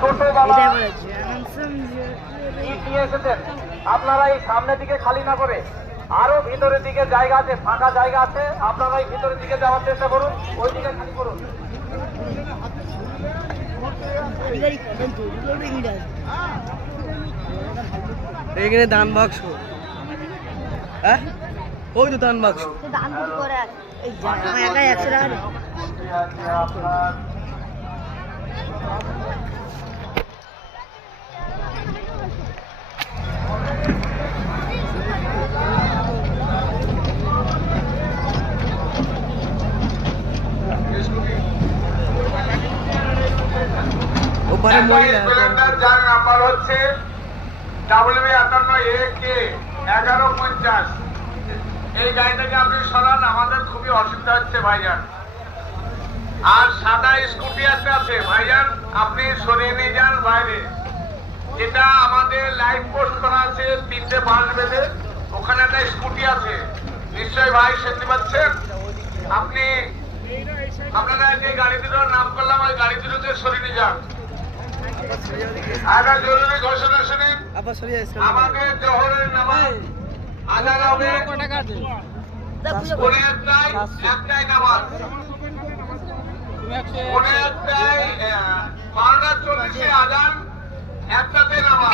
ছোটবেলা নিয়ে এসেছেন, আপনারা এই সামনের দিকে খালি না করে আরো ভিতরের দিকে জায়গা আছে, ফাঁকা জায়গা আছে, আপনারা এই ভিতরের দিকে যাওয়ার চেষ্টা করুন, ওই দিকে খালি করুন। এখানে দান বাক্স, হ্যাঁ ওই তো দান বাক্স। ওপারে মহিলা যার নাম্বার হচ্ছে WB58AK1150। এই গাড়িটাকে আপনি সরান, আমাদের খুবই অসুবিধা হচ্ছে ভাইজান। আর সাদা স্কুটি একটা আছে ভাইজান, আপনি সরিয়ে নিয়ে যান বাইরে। যেটা আমাদের লাইট পোস্ট করা আছে 3টে বাঁশ বেঁধে, ওখানে একটা স্কুটি আছে, নিশ্চয়ই ভাই শুনতে পাচ্ছেন। আপনি আপনারা যে গাড়ি দুটোর নাম করলাম ওই গাড়ি দুটোকে সরিয়ে নিয়ে যান। একটা জরুরি ঘোষণা শুনেন, আমাদের জোহরের নামাজ আজান হবে একটাই নামাজ, 12:40 আজান, একটাতে নামাজ।